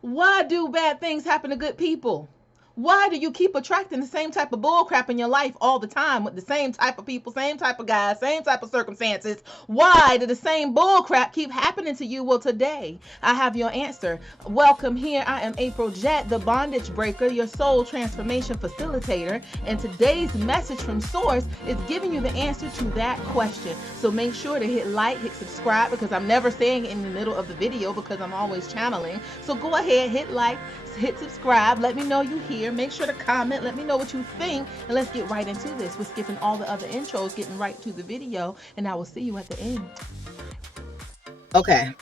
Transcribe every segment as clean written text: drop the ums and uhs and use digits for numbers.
Why do bad things happen to good people? Why do you keep attracting the same type of bull crap in your life all the time with the same type of people, same type of guys, same type of circumstances? Why do the same bull crap keep happening to you? Well, today I have your answer. Welcome here. I am April Jett, the bondage breaker, your soul transformation facilitator. And today's message from Source is giving you the answer to that question. So make sure to hit like, hit subscribe, because I'm never saying it in the middle of the video because I'm always channeling. So go ahead, hit like, hit subscribe, let me know you here, make sure to comment, let me know what you think, and let's get right into this. We're skipping all the other intros, getting right to the video, and I will see you at the end. Okay.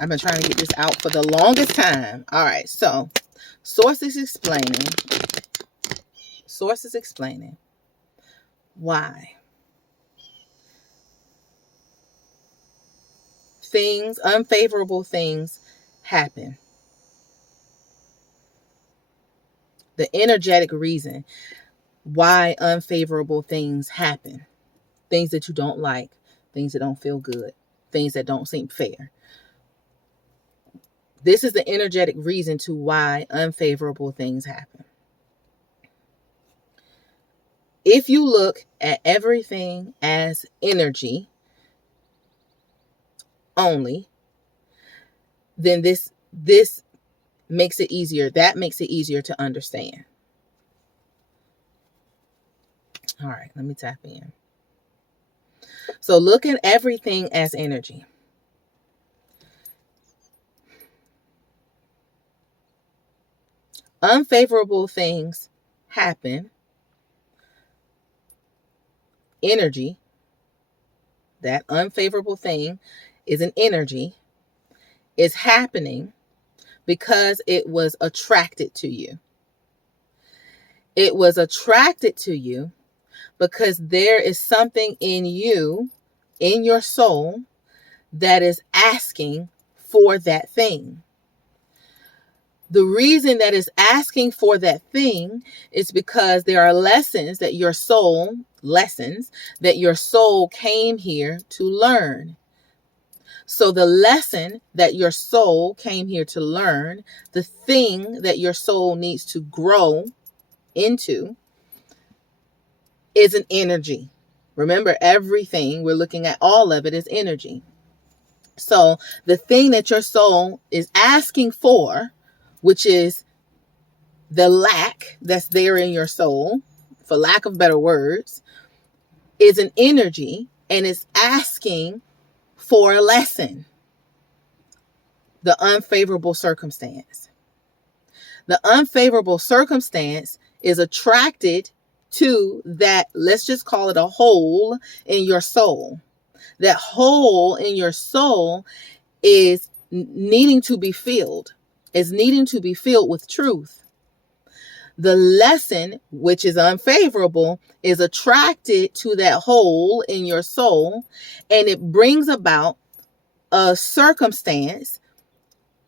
I've been trying to get this out for the longest time. All right, so Source is explaining why unfavorable things happen. The energetic reason why unfavorable things happen. Things that you don't like, things that don't feel good, things that don't seem fair. This is the energetic reason to why unfavorable things happen. If you look at everything as energy only, then this makes it easier. That makes it easier to understand. All right, let me tap in. So look at everything as energy. Unfavorable things happen. Energy, that unfavorable thing is an energy, is happening because it was attracted to you. It was attracted to you because there is something in you, in your soul, that is asking for that thing. The reason that is asking for that thing is because there are lessons that your soul came here to learn. So the lesson that your soul came here to learn, the thing that your soul needs to grow into, is an energy. Remember, everything, we're looking at all of it is energy. So the thing that your soul is asking for, which is the lack that's there in your soul, for lack of better words, is an energy, and it's asking for a lesson. The unfavorable circumstance. The unfavorable circumstance is attracted to that, let's just call it a hole in your soul. That hole in your soul is needing to be filled. Is needing to be filled with truth. The lesson, which is unfavorable, is attracted to that hole in your soul, and it brings about a circumstance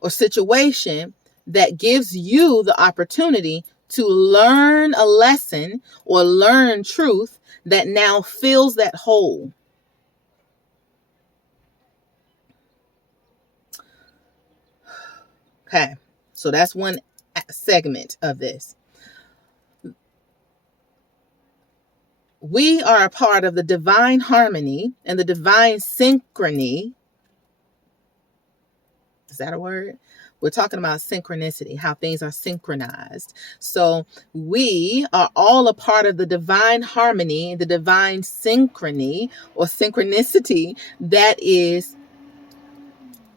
or situation that gives you the opportunity to learn a lesson or learn truth that now fills that hole. Okay, so that's one segment of this. We are a part of the divine harmony and the divine synchrony. Is that a word? We're talking about synchronicity, how things are synchronized. So we are all a part of the divine harmony, the divine synchrony or synchronicity that is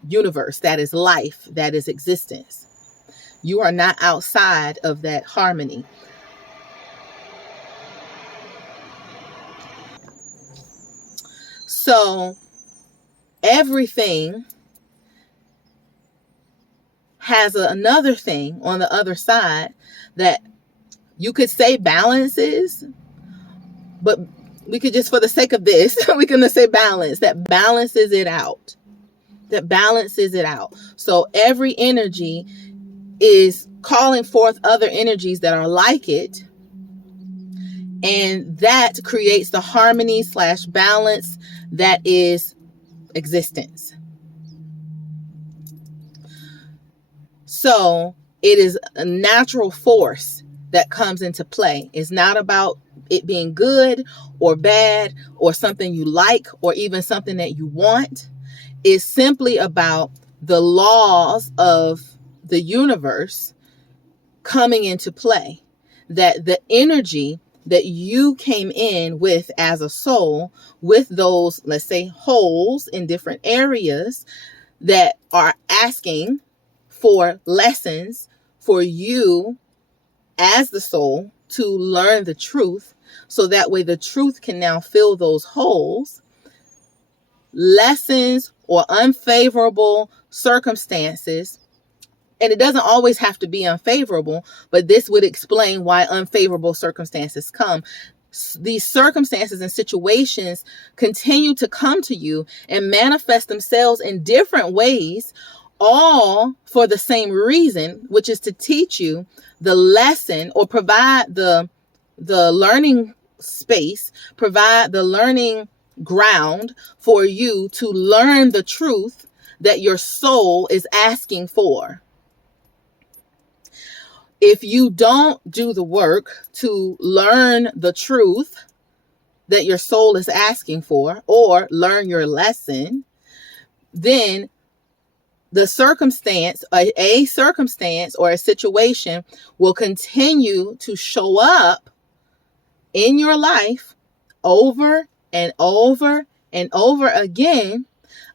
universe, that is life, that is existence. You are not outside of that harmony. So everything has another thing on the other side that you could say balances, but we could just, for the sake of this, we can just say balance. That balances it out. That balances it out. So every energy is calling forth other energies that are like it. And that creates the harmony / balance that is existence. So it is a natural force that comes into play. It's not about it being good or bad or something you like or even something that you want. It's simply about the laws of the universe coming into play. That the energy that you came in with as a soul, with those, let's say, holes in different areas that are asking for lessons for you as the soul to learn the truth, so that way the truth can now fill those holes. Lessons or unfavorable circumstances, and it doesn't always have to be unfavorable, but this would explain why unfavorable circumstances come. These circumstances and situations continue to come to you and manifest themselves in different ways, all for the same reason, which is to teach you the lesson or provide the learning space, provide the learning ground for you to learn the truth that your soul is asking for. If you don't do the work to learn the truth that your soul is asking for, or learn your lesson, then the circumstance, a circumstance or a situation will continue to show up in your life over and over and over again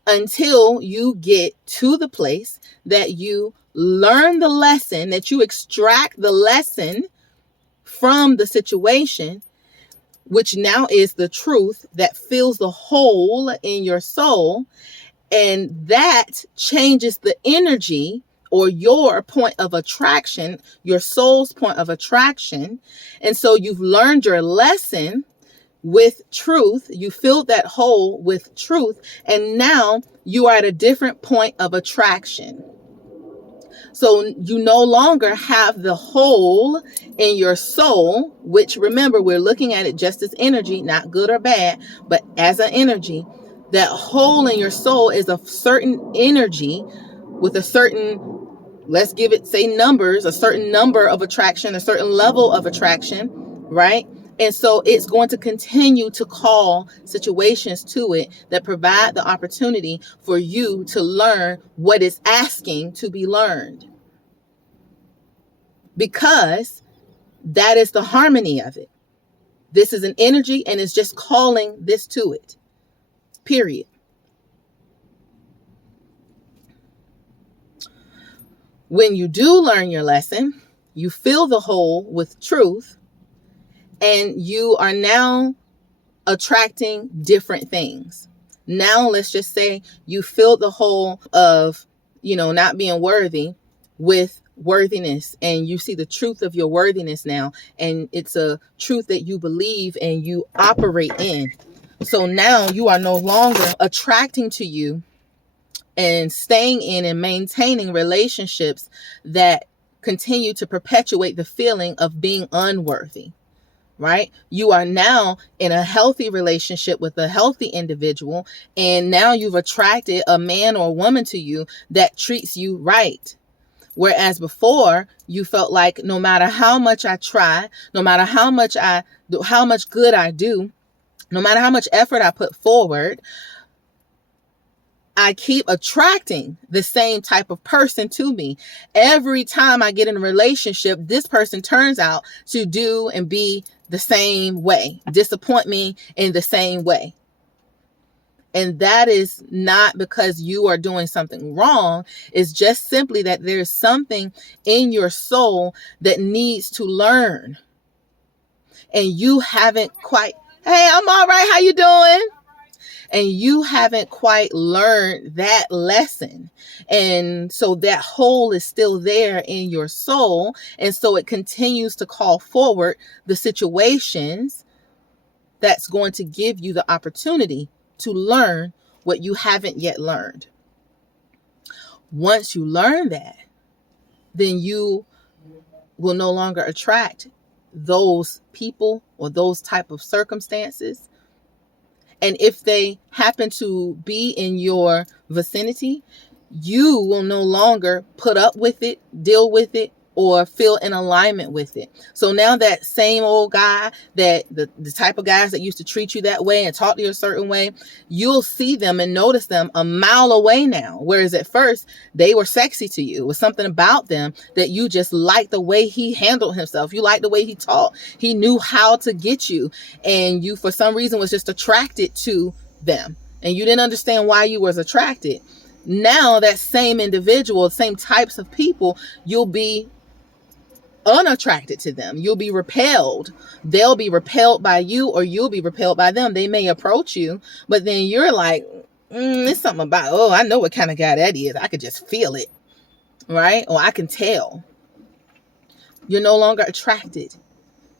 until you get to the place that you learn the lesson, that you extract the lesson from the situation, which now is the truth that fills the hole in your soul. And that changes the energy or your point of attraction, your soul's point of attraction. And so you've learned your lesson with truth. You filled that hole with truth. And now you are at a different point of attraction. So you no longer have the hole in your soul, which, remember, we're looking at it just as energy, not good or bad, but as an energy. That hole in your soul is a certain energy with a certain, let's give it, say, numbers, a certain number of attraction, a certain level of attraction, right? And so it's going to continue to call situations to it that provide the opportunity for you to learn what is asking to be learned. Because that is the harmony of it. This is an energy and it's just calling this to it. Period. When you do learn your lesson, you fill the hole with truth, and you are now attracting different things. Now, let's just say you filled the hole of, not being worthy with worthiness, and you see the truth of your worthiness now, and it's a truth that you believe and you operate in. So now you are no longer attracting to you and staying in and maintaining relationships that continue to perpetuate the feeling of being unworthy, right? You are now in a healthy relationship with a healthy individual, and now you've attracted a man or woman to you that treats you right. Whereas before, you felt like no matter how much I try, no matter how much good I do, no matter how much effort I put forward, I keep attracting the same type of person to me. Every time I get in a relationship, this person turns out to do and be the same way, disappoint me in the same way. And that is not because you are doing something wrong. It's just simply that there's something in your soul that needs to learn. And you haven't quite, hey, I'm all right. How you doing? And you haven't quite learned that lesson. And so that hole is still there in your soul. And so it continues to call forward the situations that's going to give you the opportunity to learn what you haven't yet learned. Once you learn that, then you will no longer attract those people or those type of circumstances. And if they happen to be in your vicinity, you will no longer put up with it, deal with it, or feel in alignment with it. So now that same old guy, that the type of guys that used to treat you that way and talk to you a certain way, you'll see them and notice them a mile away now. Whereas at first they were sexy to you. It was something about them that you just liked the way he handled himself. You liked the way he talked. He knew how to get you. And you, for some reason, was just attracted to them. And you didn't understand why you was attracted. Now that same individual, same types of people, you'll be unattracted to them. You'll be repelled. They'll be repelled by you, or you'll be repelled by them. They may approach you, but then you're like, it's something about, oh, I know what kind of guy that is. I could just feel it, right? Or I can tell. You're no longer attracted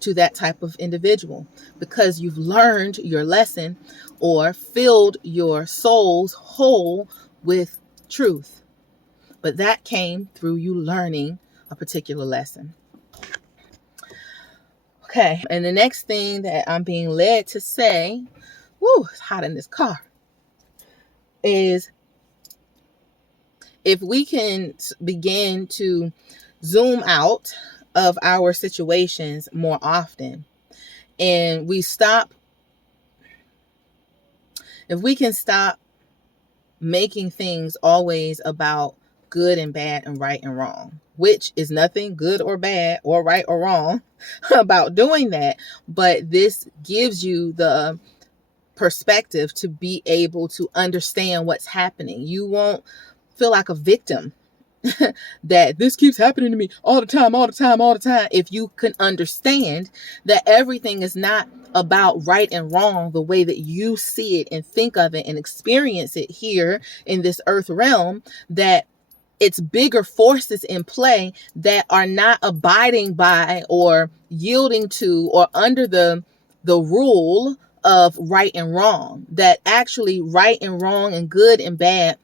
to that type of individual because you've learned your lesson or filled your soul's hole with truth. But that came through you learning a particular lesson. Okay, and the next thing that I'm being led to say, it's hot in this car, is if we can begin to zoom out of our situations more often, and if we can stop making things always about good and bad and right and wrong, which is nothing good or bad or right or wrong about doing that. But this gives you the perspective to be able to understand what's happening. You won't feel like a victim that this keeps happening to me all the time. If you can understand that everything is not about right and wrong the way that you see it and think of it and experience it here in this earth realm, that it's bigger forces in play that are not abiding by or yielding to or under the rule of right and wrong, that actually right and wrong and good and bad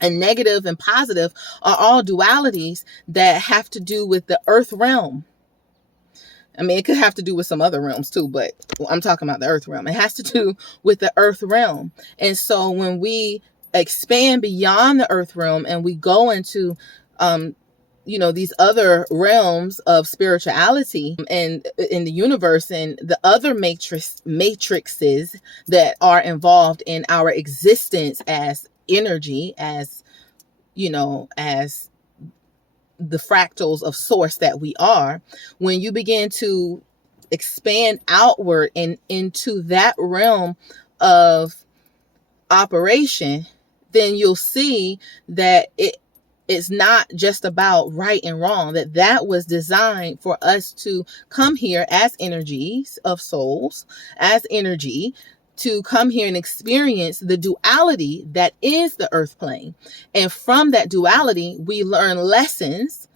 and negative and positive are all dualities that have to do with the earth realm. I mean, it could have to do with some other realms too, but I'm talking about the earth realm. It has to do with the earth realm. And so when we expand beyond the earth realm and we go into, these other realms of spirituality and in the universe and the other matrices that are involved in our existence as energy, as as the fractals of source that we are, when you begin to expand outward and into that realm of operation, then you'll see that it's not just about right and wrong, that was designed for us to come here as energies of souls, as energy, to come here and experience the duality that is the earth plane. And from that duality, we learn lessons.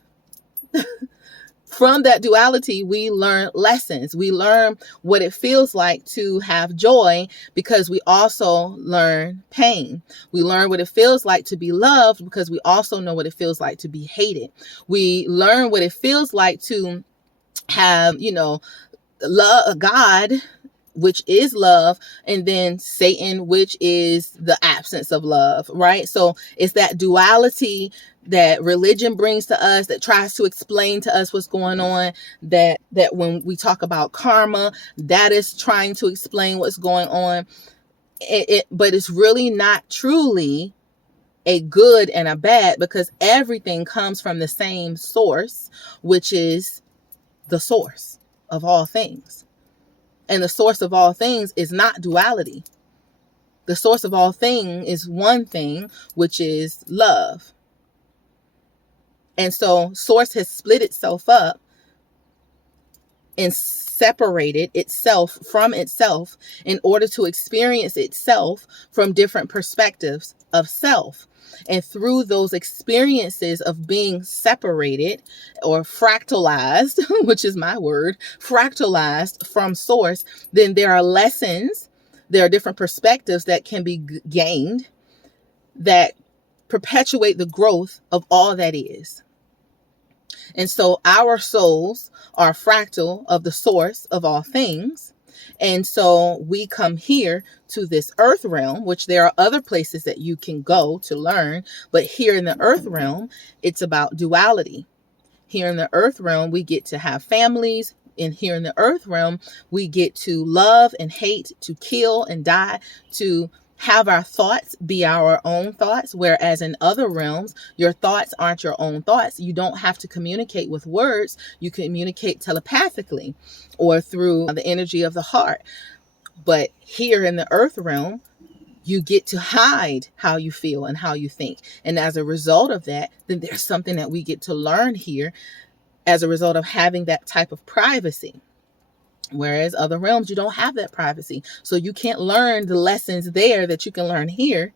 From that duality, we learn lessons. We learn what it feels like to have joy, because we also learn pain. We learn what it feels like to be loved, because we also know what it feels like to be hated. We learn what it feels like to have, love, God, which is love, and then Satan, which is the absence of love, right? So it's that duality that religion brings to us, that tries to explain to us what's going on, that when we talk about karma, that is trying to explain what's going on. But it's really not truly a good and a bad, because everything comes from the same source, which is the source of all things. And the source of all things is not duality. The source of all things is one thing, which is love. And so source has split itself up and separated itself from itself in order to experience itself from different perspectives of self. And through those experiences of being separated or fractalized, which is my word, fractalized from source, then there are lessons, there are different perspectives that can be gained that perpetuate the growth of all that is. And so our souls are fractal of the source of all things. And so we come here to this earth realm, which there are other places that you can go to learn. But here in the earth realm, it's about duality. Here in the earth realm, we get to have families. And here in the earth realm, we get to love and hate, to kill and die, to have our thoughts be our own thoughts. Whereas in other realms, your thoughts aren't your own thoughts. You don't have to communicate with words. You communicate telepathically or through the energy of the heart. But here in the earth realm, you get to hide how you feel and how you think. And as a result of that, then there's something that we get to learn here as a result of having that type of privacy. Whereas other realms, you don't have that privacy. So you can't learn the lessons there that you can learn here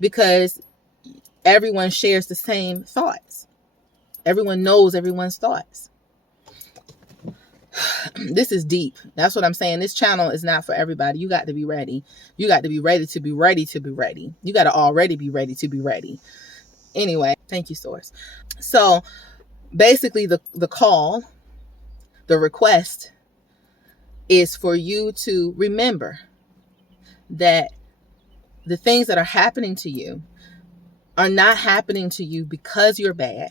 because everyone shares the same thoughts. Everyone knows everyone's thoughts. This is deep. That's what I'm saying. This channel is not for everybody. You got to be ready. You got to be ready to be ready to be ready. You got to already be ready to be ready. Anyway, thank you, Source. So basically the call, the request is for you to remember that the things that are happening to you are not happening to you because you're bad.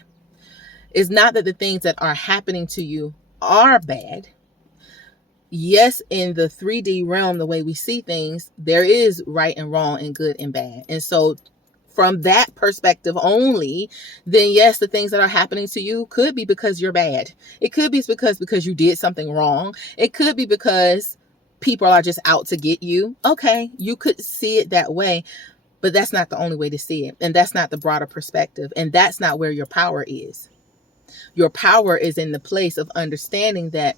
It's not that the things that are happening to you are bad. Yes, in the 3D realm, the way we see things, there is right and wrong and good and bad. And so from that perspective only, then yes, the things that are happening to you could be because you're bad. It could be because you did something wrong. It could be because people are just out to get you. Okay, you could see it that way, but that's not the only way to see it. And that's not the broader perspective. And that's not where your power is. Your power is in the place of understanding that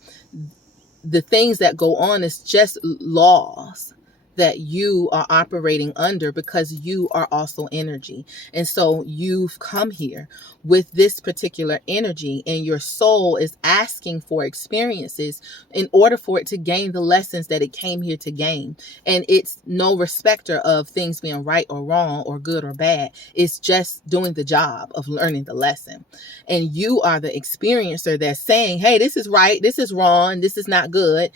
the things that go on is just laws that you are operating under because you are also energy. And so you've come here with this particular energy and your soul is asking for experiences in order for it to gain the lessons that it came here to gain. And it's no respecter of things being right or wrong or good or bad. It's just doing the job of learning the lesson. And you are the experiencer that's saying, hey, this is right, this is wrong, this is not good.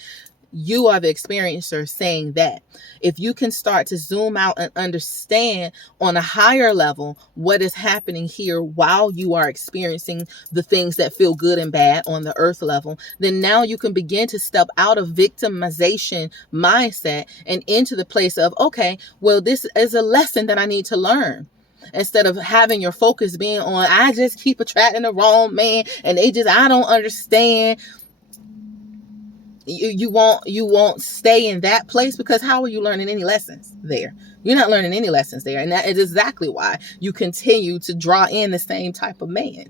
You are the experiencer saying that. If you can start to zoom out and understand on a higher level what is happening here while you are experiencing the things that feel good and bad on the earth level, then now you can begin to step out of victimization mindset and into the place of, okay, well, this is a lesson that I need to learn. Instead of having your focus being on, I just keep attracting the wrong man and I don't understand. You won't stay in that place because how are you learning any lessons there? You're not learning any lessons there. And that is exactly why you continue to draw in the same type of man.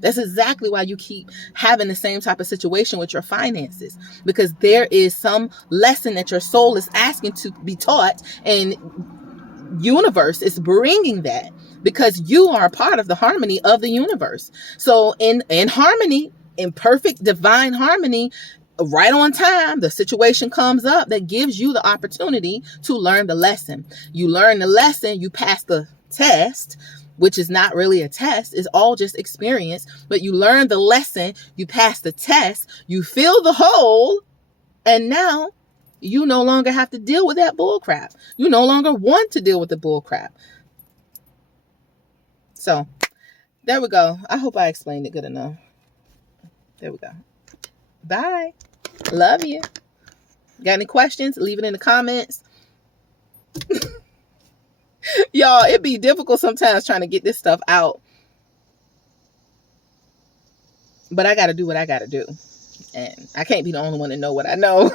That's exactly why you keep having the same type of situation with your finances, because there is some lesson that your soul is asking to be taught, and universe is bringing that because you are a part of the harmony of the universe. So in harmony, in perfect divine harmony, right on time, the situation comes up that gives you the opportunity to learn the lesson. You learn the lesson, you pass the test, which is not really a test, it's all just experience, but you learn the lesson, you pass the test, you fill the hole, and now you no longer have to deal with that bull crap. You no longer want to deal with the bull crap. So there we go. I hope I explained it good enough. There we go. Bye. Love you. Got any questions? Leave it in the comments. Y'all, it be difficult sometimes trying to get this stuff out. But I got to do what I got to do. And I can't be the only one to know what I know.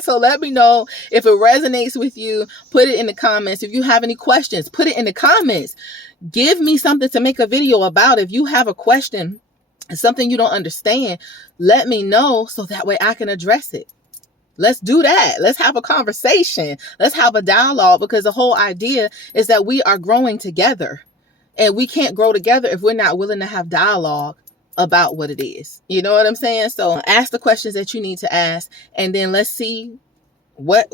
So let me know if it resonates with you. Put it in the comments. If you have any questions, put it in the comments. Give me something to make a video about. If you have a question, something you don't understand, let me know so that way I can address it. Let's do that. Let's have a conversation. Let's have a dialogue, because the whole idea is that we are growing together, and we can't grow together if we're not willing to have dialogue about what it is. You know what I'm saying? So ask the questions that you need to ask, and then let's see what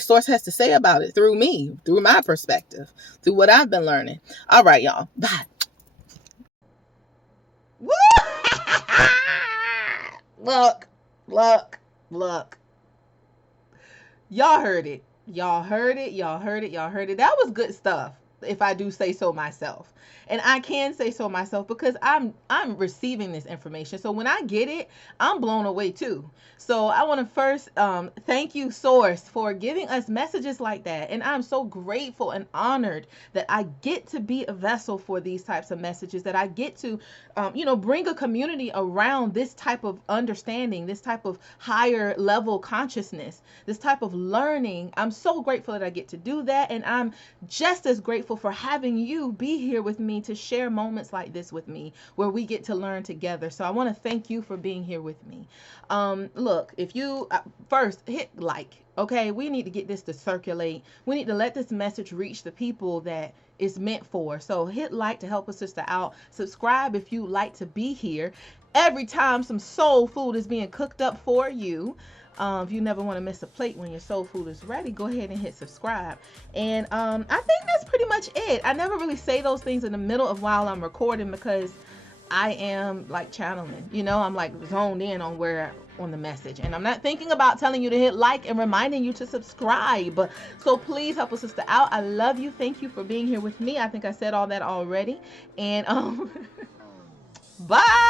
Source has to say about it through me, through my perspective, through what I've been learning. All right, y'all. Bye. Look. Look, y'all heard it. Y'all heard it. Y'all heard it. Y'all heard it. That was good stuff, if I do say so myself. And I can say so myself because I'm receiving this information. So when I get it, I'm blown away too. So I want to first thank you, Source, for giving us messages like that. And I'm so grateful and honored that I get to be a vessel for these types of messages, that I get to, bring a community around this type of understanding, this type of higher level consciousness, this type of learning. I'm so grateful that I get to do that. And I'm just as grateful for having you be here with me to share moments like this with me where we get to learn together. So I want to thank you for being here with me. Look, if you first hit like, okay, we need to get this to circulate. We need to let this message reach the people that it's meant for. So hit like to help a sister out. Subscribe if you like to be here every time some soul food is being cooked up for you. If you never want to miss a plate when your soul food is ready, go ahead and hit subscribe. And I think that's pretty much it. I never really say those things in the middle of while I'm recording because I am like channeling, I'm like zoned in on the message, and I'm not thinking about telling you to hit like and reminding you to subscribe. So please help a sister out. I love you. Thank you for being here with me. I think I said all that already. And bye.